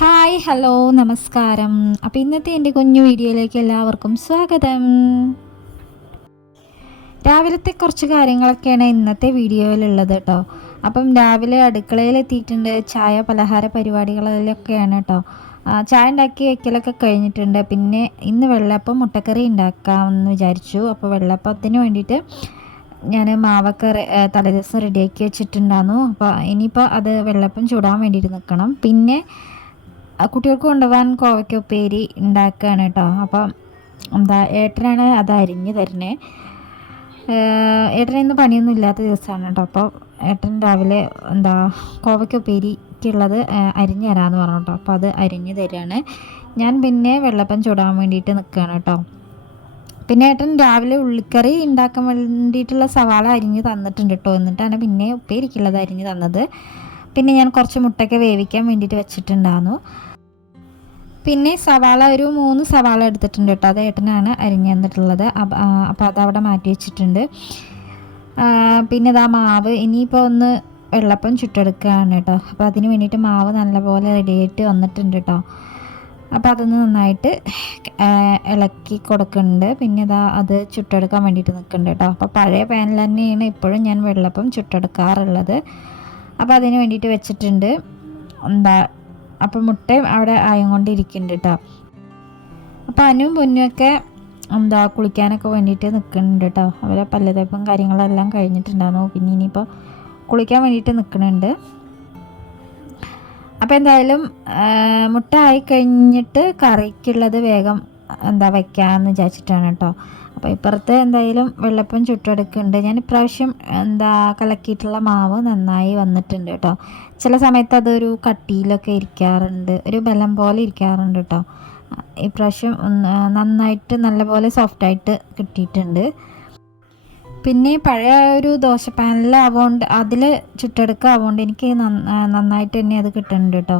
Hi hello നമസ്കാരം. അപ്പോൾ ഇന്നത്തെ എന്റെ കുഞ്ഞു വീഡിയോയിലേക്ക് എല്ലാവർക്കും സ്വാഗതം. രാവിലത്തെ കുറച്ച് കാര്യങ്ങളൊക്കെയാണ് ഇന്നത്തെ വീഡിയോയിലുള്ളത് കേട്ടോ. അപ്പം രാവിലെ അടുക്കളയിൽ എത്തിയിട്ടുണ്ട്. ചായ പലഹാര പരിപാടികളിലൊക്കെയാണ് കേട്ടോ. ചായ ഉണ്ടാക്കി വയ്ക്കലൊക്കെ കഴിഞ്ഞിട്ടുണ്ട്. പിന്നെ ഇന്ന് വെള്ളപ്പം മുട്ടക്കറി ഉണ്ടാക്കാമെന്ന് വിചാരിച്ചു. അപ്പോൾ വെള്ളപ്പത്തിന് വേണ്ടിയിട്ട് ഞാൻ മാവൊക്കെ തലേദിവസം റെഡിയാക്കി വെച്ചിട്ടുണ്ടായിരുന്നു അപ്പോൾ ഇനിയിപ്പോൾ അത് വെള്ളപ്പം ചൂടാൻ വേണ്ടിയിട്ട് നിൽക്കണം പിന്നെ കുട്ടികൾക്ക് കൊണ്ടുപോകാൻ കോവയ്ക്ക ഉപ്പേരി ഉണ്ടാക്കുകയാണ് കേട്ടോ. അപ്പം എന്താ ഏട്ടനാണ് അത് അരിഞ്ഞ് തരണേ ഏട്ടന് ഇന്ന് പണിയൊന്നും ഇല്ലാത്ത ദിവസമാണ് കേട്ടോ. അപ്പോൾ ഏട്ടൻ രാവിലെ എന്താ കോവയ്ക്ക ഉപ്പേരിക്കുള്ളത് അരിഞ്ഞ് തരാമെന്ന് പറഞ്ഞു കേട്ടോ. അപ്പോൾ അത് അരിഞ്ഞ് തരികയാണ്. ഞാൻ പിന്നെ വെള്ളപ്പം ചൂടാൻ വേണ്ടിയിട്ട് നിൽക്കുകയാണ് കേട്ടോ. പിന്നെ ഏട്ടൻ രാവിലെ ഉള്ളിക്കറി ഉണ്ടാക്കാൻ വേണ്ടിയിട്ടുള്ള സവാള അരിഞ്ഞ് തന്നിട്ടുണ്ട് കേട്ടോ. എന്നിട്ടാണ് പിന്നെ ഉപ്പേരിക്കുള്ളത് അരിഞ്ഞ് തന്നത്. പിന്നെ ഞാൻ കുറച്ച് മുട്ടയൊക്കെ വേവിക്കാൻ വേണ്ടിയിട്ട് വെച്ചിട്ടുണ്ടായിരുന്നു പിന്നെ സവാള ഒരു മൂന്ന് സവാള എടുത്തിട്ടുണ്ട് കേട്ടോ. അത് ഏട്ടനാണ് അരിഞ്ഞു തന്നിട്ടുള്ളത്. അപ്പോൾ അതവിടെ മാറ്റി വെച്ചിട്ടുണ്ട്. പിന്നെ ഇതാ മാവ്. ഇനിയിപ്പോൾ ഒന്ന് വെള്ളപ്പം ചുട്ടെടുക്കുകയാണ് കേട്ടോ. അപ്പോൾ അതിന് വേണ്ടിയിട്ട് മാവ് നല്ലപോലെ റെഡിയായിട്ട് വന്നിട്ടുണ്ട് കേട്ടോ. അപ്പോൾ അതൊന്ന് നന്നായിട്ട് ഇളക്കി കൊടുക്കുന്നുണ്ട്. പിന്നെ ഇതാ അത് ചുട്ടെടുക്കാൻ വേണ്ടിയിട്ട് നിൽക്കുന്നുണ്ട് കേട്ടോ. അപ്പോൾ പഴയ പാനിൽ തന്നെയാണ് ഇപ്പോഴും ഞാൻ വെള്ളപ്പം ചുട്ടെടുക്കാറുള്ളത്. അപ്പോൾ അതിന് വേണ്ടിയിട്ട് വെച്ചിട്ടുണ്ട്. എന്താ അപ്പോൾ മുട്ടയും അവിടെ ആയം കൊണ്ടിരിക്കുന്നുണ്ട് കേട്ടോ അപ്പോൾ അനുവും പൊന്നുമൊക്കെ എന്താ കുളിക്കാനൊക്കെ വേണ്ടിയിട്ട് നിൽക്കുന്നുണ്ട് കേട്ടോ അവരെ പല്ലതേപ്പും കാര്യങ്ങളെല്ലാം കഴിഞ്ഞിട്ടുണ്ടായിരുന്നു. പിന്നെ ഇനിയിപ്പോൾ കുളിക്കാൻ വേണ്ടിയിട്ട് നിൽക്കുന്നുണ്ട് അപ്പോൾ എന്തായാലും മുട്ട ആയി കഴിഞ്ഞിട്ട് കറിക്കുള്ളത് വേഗം എന്താ വയ്ക്കാമെന്ന് വിചാരിച്ചിട്ടാണ് കേട്ടോ. അപ്പോൾ ഇപ്പുറത്ത് എന്തായാലും വെള്ളപ്പം ചുട്ടെടുക്കുന്നുണ്ട്. ഞാൻ ഇപ്രാവശ്യം എന്താ കലക്കിയിട്ടുള്ള മാവ് നന്നായി വന്നിട്ടുണ്ട് കേട്ടോ. ചില സമയത്ത് അതൊരു കട്ടിയിലൊക്കെ ഇരിക്കാറുണ്ട്. ഒരു ബലം പോലെ ഇരിക്കാറുണ്ട് കേട്ടോ. ഇപ്രാവശ്യം നന്നായിട്ട് നല്ലപോലെ സോഫ്റ്റായിട്ട് കിട്ടിയിട്ടുണ്ട്. പിന്നെ പഴയ ഒരു ദോശ പാനിലാവുകൊണ്ട് അതിൽ ചുട്ടെടുക്കുക ആവുകൊണ്ട് എനിക്ക് നന്നായിട്ട് തന്നെ അത് കിട്ടുന്നുണ്ട് കേട്ടോ.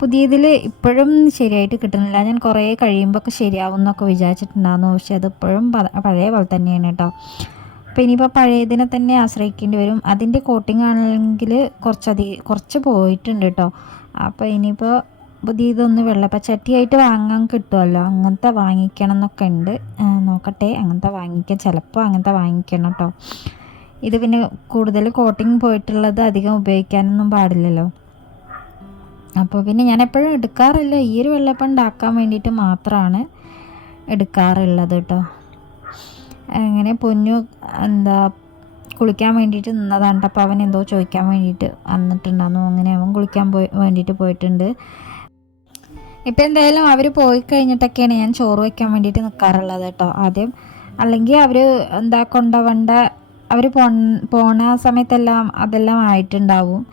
പുതിയതിൽ ഇപ്പോഴും ശരിയായിട്ട് കിട്ടുന്നില്ല. ഞാൻ കുറേ കഴിയുമ്പോൾ ഒക്കെ ശരിയാവും എന്നൊക്കെ വിചാരിച്ചിട്ടുണ്ടായിരുന്നു. പക്ഷെ അത് ഇപ്പോഴും പഴയ പോലെ തന്നെയാണ് കേട്ടോ. അപ്പോൾ ഇനിയിപ്പോൾ പഴയതിനെ തന്നെ ആശ്രയിക്കേണ്ടി വരും. അതിന്റെ കോട്ടിംഗ് ആണെങ്കിൽ കുറച്ചധികം കുറച്ച് പോയിട്ടുണ്ട് കേട്ടോ. അപ്പോൾ ഇനിയിപ്പോൾ പുതിയതൊന്ന് വെള്ളപ്പച്ചട്ടിയായിട്ട് വാങ്ങാൻ കിട്ടുമല്ലോ അങ്ങനത്തെ വാങ്ങിക്കണം എന്നൊക്കെ ഉണ്ട് നോക്കട്ടെ. അങ്ങനത്തെ വാങ്ങിക്കാം. ചിലപ്പോൾ അങ്ങനത്തെ വാങ്ങിക്കണം കേട്ടോ ഇത് പിന്നെ കൂടുതൽ കോട്ടിങ് പോയിട്ടുള്ളത് അധികം ഉപയോഗിക്കാനൊന്നും പാടില്ലല്ലോ. അപ്പോൾ പിന്നെ ഞാൻ എപ്പോഴും എടുക്കാറില്ല. ഈ ഒരു വെള്ളപ്പം ഉണ്ടാക്കാൻ വേണ്ടിയിട്ട് മാത്രമാണ് എടുക്കാറുള്ളത് കേട്ടോ അങ്ങനെ പൊന്നു എന്താ കുളിക്കാൻ വേണ്ടിയിട്ട് നിന്നതാണ് അപ്പോൾ അവൻ എന്തോ ചോദിക്കാൻ വേണ്ടിയിട്ട് വന്നിട്ടുണ്ടായിരുന്നു. അങ്ങനെ അവൻ കുളിക്കാൻ പോയി വേണ്ടിയിട്ട് പോയിട്ടുണ്ട്. ഇപ്പം എന്തായാലും അവർ പോയി കഴിഞ്ഞിട്ടൊക്കെയാണ് ഞാൻ ചോറ് വയ്ക്കാൻ വേണ്ടിയിട്ട് നിൽക്കാറുള്ളത് കേട്ടോ ആദ്യം. അല്ലെങ്കിൽ അവർ എന്താ കൊണ്ടവണ്ട അവർ പോ പോണ സമയത്തെല്ലാം അതെല്ലാം ആയിട്ടുണ്ടാവും.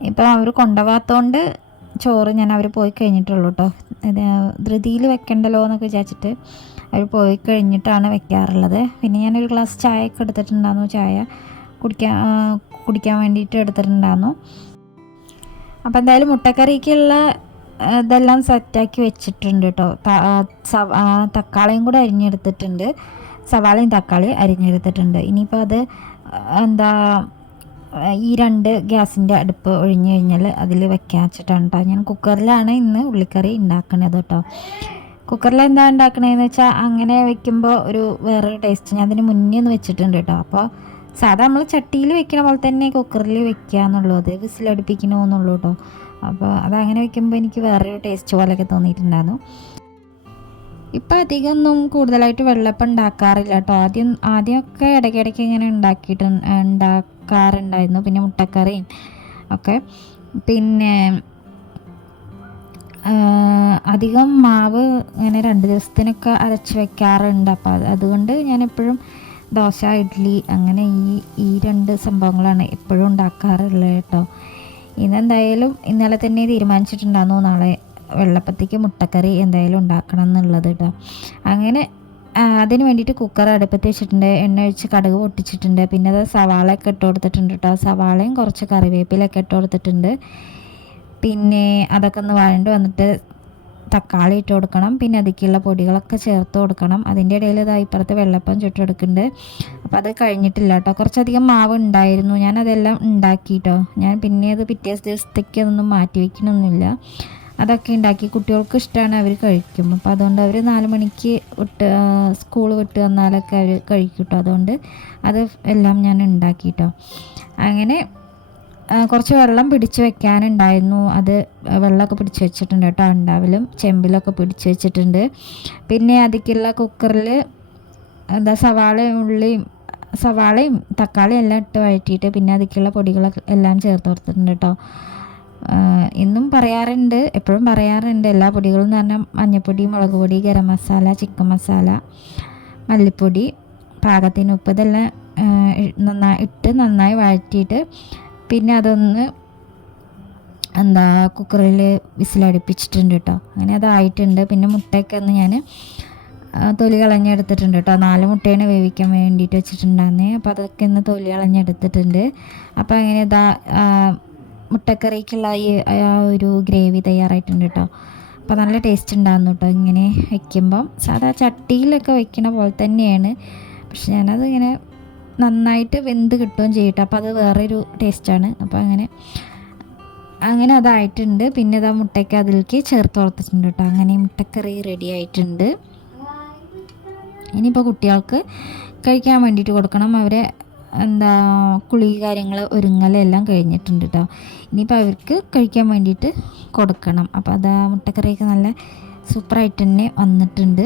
ഇപ്പം അവർ കൊണ്ടുപോകാത്തതുകൊണ്ട് ചോറ് ഞാൻ അവർ പോയി കഴിഞ്ഞിട്ടുള്ളൂ കേട്ടോ ധൃതിയിൽ വെക്കണ്ടല്ലോ എന്നൊക്കെ വിചാരിച്ചിട്ട് അവർ പോയി കഴിഞ്ഞിട്ടാണ് വെക്കാറുള്ളത്. പിന്നെ ഞാനൊരു ഗ്ലാസ് ചായ ഒക്കെ എടുത്തിട്ടുണ്ടായിരുന്നു ചായ കുടിക്കാൻ കുടിക്കാൻ വേണ്ടിയിട്ട് എടുത്തിട്ടുണ്ടായിരുന്നു അപ്പോൾ എന്തായാലും മുട്ടക്കറിക്കുള്ള ഇതെല്ലാം സെറ്റാക്കി വെച്ചിട്ടുണ്ട് കേട്ടോ. തക്കാളിയും കൂടെ അരിഞ്ഞെടുത്തിട്ടുണ്ട്. സവാളയും തക്കാളി അരിഞ്ഞെടുത്തിട്ടുണ്ട്. ഇനിയിപ്പോൾ അത് എന്താ ഈ രണ്ട് ഗ്യാസിന്റെ അടുപ്പ് ഒഴിഞ്ഞു കഴിഞ്ഞാൽ അതിൽ വെക്കാൻ വെച്ചിട്ടാണ് കേട്ടോ ഞാൻ കുക്കറിലാണ് ഇന്ന് ഉള്ളിക്കറി ഉണ്ടാക്കണത് കേട്ടോ കുക്കറിൽ എന്താ ഉണ്ടാക്കണതെന്ന് വെച്ചാൽ അങ്ങനെ വെക്കുമ്പോൾ ഒരു വേറൊരു ടേസ്റ്റ് ഞാൻ അതിന് മുന്നേ ഒന്ന് വെച്ചിട്ടുണ്ട് കേട്ടോ അപ്പോൾ സാധാ നമ്മൾ ചട്ടിയിൽ വെക്കണ പോലെ തന്നെ കുക്കറിൽ വെക്കുക എന്നുള്ളൂ അത് വിസിലടുപ്പിക്കണമെന്നുള്ളൂ കേട്ടോ അപ്പോൾ അതങ്ങനെ വെക്കുമ്പോൾ എനിക്ക് വേറൊരു ടേസ്റ്റ് പോലെയൊക്കെ തോന്നിയിട്ടുണ്ടായിരുന്നു. ഇപ്പം അധികമൊന്നും കൂടുതലായിട്ട് വെള്ളപ്പം ഉണ്ടാക്കാറില്ല കേട്ടോ ആദ്യം ആദ്യമൊക്കെ ഇടയ്ക്കിടയ്ക്ക് ഇങ്ങനെ ഉണ്ടാക്കിയിട്ട് ഉണ്ടാക്കാറുണ്ടായിരുന്നു. പിന്നെ മുട്ടക്കറിയും ഒക്കെ. പിന്നെ അധികം മാവ് ഇങ്ങനെ രണ്ട് ദിവസത്തിനൊക്കെ അരച്ച് വെക്കാറുണ്ട്. അപ്പോൾ അത് അതുകൊണ്ട് ഞാൻ എപ്പോഴും ദോശ ഇഡ്ഡലി അങ്ങനെ ഈ ഈ രണ്ട് സംഭവങ്ങളാണ് എപ്പോഴും ഉണ്ടാക്കാറുള്ളത് കേട്ടോ. ഇന്നെന്തായാലും ഇന്നലെ തന്നെ തീരുമാനിച്ചിട്ടുണ്ടായിരുന്നു നാളെ വെള്ളപ്പത്തിക്ക് മുട്ടക്കറി എന്തായാലും ഉണ്ടാക്കണം എന്നുള്ളത് കേട്ടോ. അങ്ങനെ അതിന് വേണ്ടിയിട്ട് കുക്കർ അടുപ്പത്ത് വെച്ചിട്ടുണ്ട് എണ്ണ ഒഴിച്ച് കടുക് പൊട്ടിച്ചിട്ടുണ്ട് പിന്നെ അത് സവാളയൊക്കെ ഇട്ട് കൊടുത്തിട്ടുണ്ട് കേട്ടോ. സവാളയും കുറച്ച് കറിവേപ്പിലൊക്കെ ഇട്ട് കൊടുത്തിട്ടുണ്ട്. പിന്നെ അതൊക്കെ ഒന്ന് വഴണ്ട് വന്നിട്ട് തക്കാളി ഇട്ട് കൊടുക്കണം. പിന്നെ അതിലേക്കുള്ള പൊടികളൊക്കെ ചേർത്ത് കൊടുക്കണം. അതിന്റെ ഇടയിൽ ഇതാ ഇപ്പുറത്ത് വെള്ളപ്പം ചുട്ടെടുക്കുന്നുണ്ട്. അപ്പോൾ അത് കഴിഞ്ഞിട്ടില്ല കേട്ടോ. കുറച്ചധികം മാവ് ഉണ്ടായിരുന്നു. ഞാൻ അതെല്ലാം ഉണ്ടാക്കി കേട്ടോ ഞാൻ പിന്നെ അത് പിറ്റേ ദിവസത്തേക്ക് അതൊന്നും മാറ്റി വയ്ക്കണമൊന്നുമില്ല അതൊക്കെ ഉണ്ടാക്കി കുട്ടികൾക്ക് ഇഷ്ടമാണ് അവർ കഴിക്കും. അപ്പോൾ അതുകൊണ്ട് അവർ നാല് മണിക്ക് വിട്ട് സ്കൂൾ വിട്ട് വന്നാലൊക്കെ അവർ കഴിക്കും കേട്ടോ. അതുകൊണ്ട് അത് എല്ലാം ഞാൻ ഉണ്ടാക്കി കേട്ടോ അങ്ങനെ കുറച്ച് വെള്ളം പിടിച്ചു വെക്കാനുണ്ടായിരുന്നു. അത് വെള്ളമൊക്കെ പിടിച്ചു വെച്ചിട്ടുണ്ട് കേട്ടോ ഉണ്ടാവലും ചെമ്പിലൊക്കെ പിടിച്ചു വെച്ചിട്ടുണ്ട്. പിന്നെ അതിക്കുള്ള കുക്കറിൽ എന്താ സവാളയും ഉള്ളിയും സവാളയും തക്കാളിയും എല്ലാം ഇട്ട് വഴറ്റിയിട്ട് പിന്നെ അതിക്കുള്ള പൊടികളൊക്കെ എല്ലാം ചേർത്ത് കൊടുത്തിട്ടുണ്ട് കേട്ടോ. ഇന്നും പറയാറുണ്ട് എപ്പോഴും പറയാറുണ്ട്. എല്ലാ പൊടികളും എന്ന് പറഞ്ഞാൽ മഞ്ഞൾപ്പൊടി മുളക് പൊടി ഗരം മസാല ചിക്കൻ മസാല മല്ലിപ്പൊടി പാകത്തിന് ഉപ്പ് ഇതെല്ലാം നന്നായി ഇട്ട് നന്നായി വഴറ്റിയിട്ട് പിന്നെ അതൊന്ന് എന്താ കുക്കറിൽ വിസിലടിപ്പിച്ചിട്ടുണ്ട് കേട്ടോ. അങ്ങനെ അതായിട്ടുണ്ട് പിന്നെ മുട്ടയൊക്കെ ഒന്ന് ഞാൻ തൊലി കളഞ്ഞെടുത്തിട്ടുണ്ട് കേട്ടോ. നാല് മുട്ടയാണ് വേവിക്കാൻ വേണ്ടിയിട്ട് വെച്ചിട്ടുണ്ടായിരുന്നേ. അപ്പോൾ അതൊക്കെ ഒന്ന് തൊലി കളഞ്ഞെടുത്തിട്ടുണ്ട്. അപ്പോൾ അങ്ങനെ ഇതാ മുട്ടക്കറിക്കുള്ള ഈ ആ ഒരു ഗ്രേവി തയ്യാറായിട്ടുണ്ട് കേട്ടോ. അപ്പോൾ നല്ല ടേസ്റ്റ് ഉണ്ടായിരുന്നു കേട്ടോ ഇങ്ങനെ വയ്ക്കുമ്പം സാധാ ചട്ടിയിലൊക്കെ വയ്ക്കണ പോലെ തന്നെയാണ്. പക്ഷെ ഞാനത് ഇങ്ങനെ നന്നായിട്ട് വെന്ത് കിട്ടുകയും ചെയ്യട്ടെ അപ്പോൾ അത് വേറൊരു ടേസ്റ്റാണ് അപ്പോൾ അങ്ങനെ അങ്ങനെ അതായിട്ടുണ്ട്. പിന്നെ ഇതാ മുട്ടയ്ക്ക് അതിലേക്ക് ചേർത്ത് വളർത്തിട്ടുണ്ട് കേട്ടോ. അങ്ങനെ മുട്ടക്കറി റെഡി ആയിട്ടുണ്ട്. ഇനിയിപ്പോൾ കുട്ടികൾക്ക് കഴിക്കാൻ വേണ്ടിയിട്ട് കൊടുക്കണം. അവരെ എന്താ കുളി കാര്യങ്ങൾ ഒരുങ്ങലെല്ലാം കഴിഞ്ഞിട്ടുണ്ട് കേട്ടോ. ഇനിയിപ്പോൾ അവർക്ക് കഴിക്കാൻ വേണ്ടിയിട്ട് കൊടുക്കണം. അപ്പോൾ അതാ മുട്ടക്കറിയൊക്കെ നല്ല സൂപ്പറായിട്ട് തന്നെ വന്നിട്ടുണ്ട്.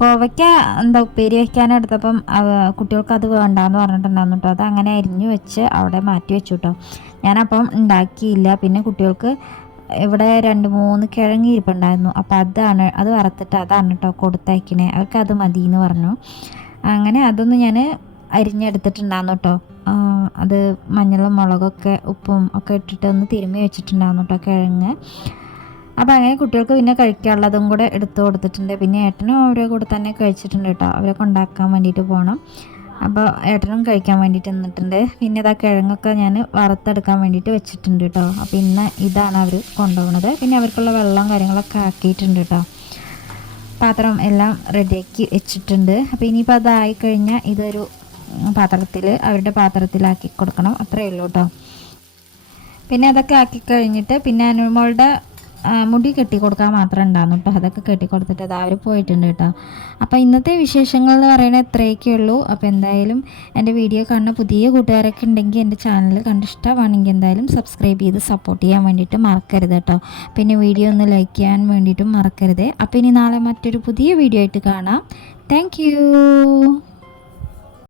കോവയ്ക്ക എന്താ ഉപ്പേരി വയ്ക്കാനെടുത്തപ്പം കുട്ടികൾക്ക് അത് വേണ്ടാന്ന് പറഞ്ഞിട്ടുണ്ടായിരുന്നു കേട്ടോ അത് അങ്ങനെ അരിഞ്ഞു വെച്ച് അവിടെ മാറ്റി വെച്ചു കേട്ടോ ഞാനപ്പം ഉണ്ടാക്കിയില്ല. പിന്നെ കുട്ടികൾക്ക് ഇവിടെ രണ്ട് മൂന്ന് കിഴങ്ങി ഇരിപ്പുണ്ടായിരുന്നു. അപ്പോൾ അതാണ് അത് വറുത്തിട്ട് അതാണ് കേട്ടോ കൊടുത്തയക്കണേ. അവർക്ക് അത് മതി എന്ന് പറഞ്ഞു. അങ്ങനെ അതൊന്ന് ഞാൻ അരിഞ്ഞെടുത്തിട്ടുണ്ടായിരുന്നു കേട്ടോ അത് മഞ്ഞളും മുളകൊക്കെ ഉപ്പും ഒക്കെ ഇട്ടിട്ട് ഒന്ന് തിരുമ്മി വെച്ചിട്ടുണ്ടായിരുന്നു കേട്ടോ കിഴങ്ങ്. അപ്പോൾ അങ്ങനെ കുട്ടികൾക്ക് പിന്നെ കഴിക്കാനുള്ളതും കൂടെ എടുത്തു കൊടുത്തിട്ടുണ്ട്. പിന്നെ ഏട്ടനും അവരെ കൂടെ തന്നെ കഴിച്ചിട്ടുണ്ട് കേട്ടോ. അവരെ കൊണ്ടാക്കാൻ വേണ്ടിയിട്ട് പോകണം അപ്പോൾ ഏട്ടനും കഴിക്കാൻ വേണ്ടിയിട്ട് നിന്നിട്ടുണ്ട്. പിന്നെ ഇതാ കിഴങ്ങൊക്കെ ഞാൻ വറുത്തെടുക്കാൻ വേണ്ടിയിട്ട് വെച്ചിട്ടുണ്ട് കേട്ടോ. അപ്പോൾ ഇന്ന് ഇതാണ് അവർ കൊണ്ടുപോകുന്നത്. പിന്നെ അവർക്കുള്ള വെള്ളം കാര്യങ്ങളൊക്കെ ആക്കിയിട്ടുണ്ട് കേട്ടോ. പാത്രം എല്ലാം റെഡിയാക്കി വെച്ചിട്ടുണ്ട്. അപ്പോൾ ഇനിയിപ്പോൾ അതായി കഴിഞ്ഞാൽ ഇതൊരു പാത്രത്തിൽ അവരുടെ പാത്രത്തിലാക്കി കൊടുക്കണം. അത്രയേ ഉള്ളൂ കേട്ടോ. പിന്നെ അതൊക്കെ ആക്കി കഴിഞ്ഞിട്ട് പിന്നെ അനുമോളുടെ മുടി കെട്ടി കൊടുക്കാൻ മാത്രമേ ഉണ്ടാകുന്നു കേട്ടോ അതൊക്കെ കെട്ടി കൊടുത്തിട്ട് അത് അവർ പോയിട്ടുണ്ട് കേട്ടോ അപ്പോൾ ഇന്നത്തെ വിശേഷങ്ങൾ എന്ന് പറയുന്നത് ഇത്രയൊക്കെ ഉള്ളൂ. അപ്പോൾ എന്തായാലും എന്റെ വീഡിയോ കാണുന്ന പുതിയ കൂട്ടുകാരൊക്കെ ഉണ്ടെങ്കിൽ എന്റെ ചാനൽ കണ്ടിഷ്ടമാണെങ്കിൽ എന്തായാലും സബ്സ്ക്രൈബ് ചെയ്ത് സപ്പോർട്ട് ചെയ്യാൻ വേണ്ടിയിട്ട് മറക്കരുത് കേട്ടോ പിന്നെ വീഡിയോ ഒന്ന് ലൈക്ക് ചെയ്യാൻ വേണ്ടിയിട്ടും മറക്കരുത്. അപ്പോൾ ഇനി നാളെ മറ്റൊരു പുതിയ വീഡിയോ ആയിട്ട് കാണാം. താങ്ക്